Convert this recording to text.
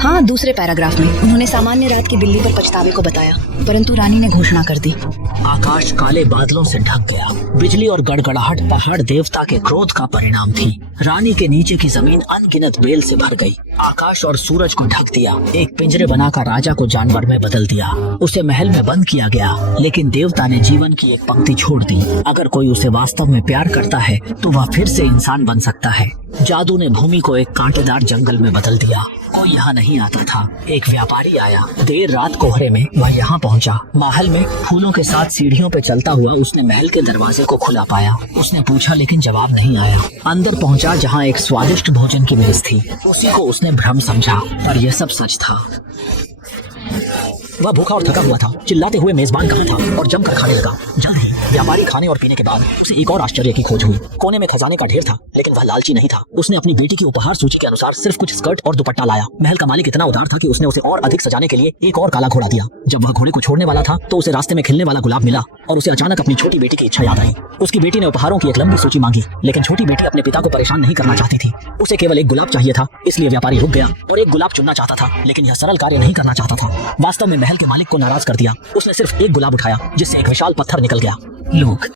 हाँ, दूसरे पैराग्राफ में उन्होंने सामान्य रात की दिल्ली पर पछतावे को बताया, परंतु रानी ने घोषणा कर दी। आकाश काले बादलों से ढक गया। बिजली और गड़गड़ाहट पहाड़ देवता के क्रोध का परिणाम थी। रानी के नीचे की जमीन अनगिनत बेल से भर गई। आकाश और सूरज को ढक दिया। एक पिंजरे बनाकर राजा को जानवर में बदल दिया। उसे महल में बंद किया गया, लेकिन देवता ने जीवन की एक पंक्ति छोड़ दी। अगर कोई उसे वास्तव में प्यार करता है तो वह फिर से इंसान बन सकता है। जादू ने भूमि को एक कांटेदार जंगल में बदल दिया। कोई यहाँ नहीं आता था। एक व्यापारी आया। देर रात कोहरे में वह यहाँ पहुँचा। महल में फूलों के साथ सीढ़ियों पे चलता हुआ उसने महल के दरवाजे को खुला पाया। उसने पूछा, लेकिन जवाब नहीं आया। अंदर पहुँचा जहाँ एक स्वादिष्ट भोजन की मेज थी। उसी को उसने भ्रम समझा, पर यह सब सच था। वह भूखा और थका हुआ था। चिल्लाते हुए मेजबान कहाँ था और जमकर खाने लगा। जल्द ही व्यापारी खाने और पीने के बाद उसे एक और आश्चर्य की खोज हुई। कोने में खजाने का ढेर था, लेकिन वह लालची नहीं था। उसने अपनी बेटी की उपहार सूची के अनुसार सिर्फ कुछ स्कर्ट और दुपट्टा लाया। महल का मालिक इतना उदार था कि उसने उसे और अधिक सजाने के लिए एक और काला घोड़ा दिया। जब वह घोड़े को छोड़ने वाला था तो उसे रास्ते में खिलने वाला गुलाब मिला और उसे अचानक अपनी छोटी बेटी की इच्छा याद आई। उसकी बेटी ने उपहारों की एक लंबी सूची मांगी, लेकिन छोटी बेटी अपने पिता को परेशान नहीं करना चाहती थी। उसे केवल एक गुलाब चाहिए था, इसलिए व्यापारी रुक गया और एक गुलाब चुनना चाहता था, लेकिन यह सरल कार्य नहीं करना चाहता था। वास्तव में महल के मालिक को नाराज कर दिया। उसने सिर्फ एक गुलाब उठाया, जिससे एक विशाल पत्थर निकल गया। लोग